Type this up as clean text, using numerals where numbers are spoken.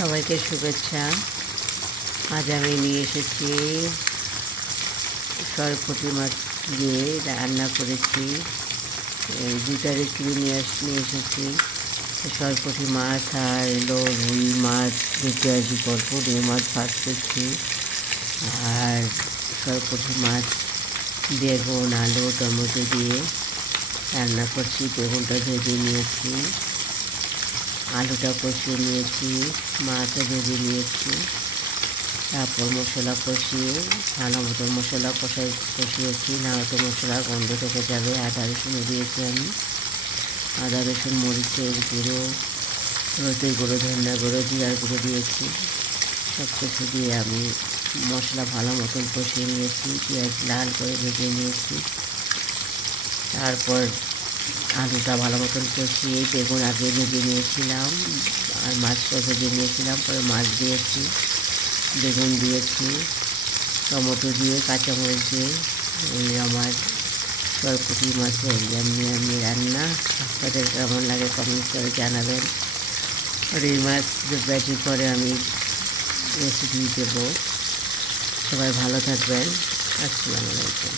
সবাইকে শুভেচ্ছা। আজ আমি নিয়ে এসেছি সরপুঁটি মাছ দিয়ে রান্না করেছি। এই দুটা রেসিপি নিয়ে এসেছি। সরপুঁটি মাছ আর রুই মাছ দুটো আজই করবো। রুই মাছ ভাত করছি আর সরপুঁটি মাছ বেগুন আলু টমেটো দিয়ে রান্না করছি। বেগুনটা ভেজে নিয়েছি, আলুটা কষিয়ে নিয়েছি, মাছও ভেজে নিয়েছি। তারপর মশলা কষিয়ে ভালো মতো মশলা কষিয়েছি, না হয়তো মশলার গন্ধ থেকে যাবে। আদা রসুন দিয়েছি আমি, আদা রসুন মরিচের গুঁড়ো, হলুদের গুঁড়ো, ধনিয়া গুঁড়ো, জিরার গুঁড়ো দিয়েছি। সব কিছু দিয়ে আমি মশলা ভালো মতন কষিয়ে নিয়েছি, পেঁয়াজ লাল করে ভেজে নিয়েছি। তারপর আলুটা ভালো মতন কষিয়ে বেগুন আগে ভেজে নিয়েছিলাম আর মাছটা ভেজে নিয়েছিলাম। পরে মাছ দিয়েছি, বেগুন দিয়েছি, টমেটো দিয়ে কাঁচামরিচ দিয়ে এই আমার সরপুঁটি মাছের এমনি রান্না। আপনাদের কেমন লাগে কমেন্ট করে জানাবেন। আর এই মাছ ব্যাটি করে আমি রেসিপি দেবো। সবাই ভালো থাকবেন। আসসালামু আলাইকুম।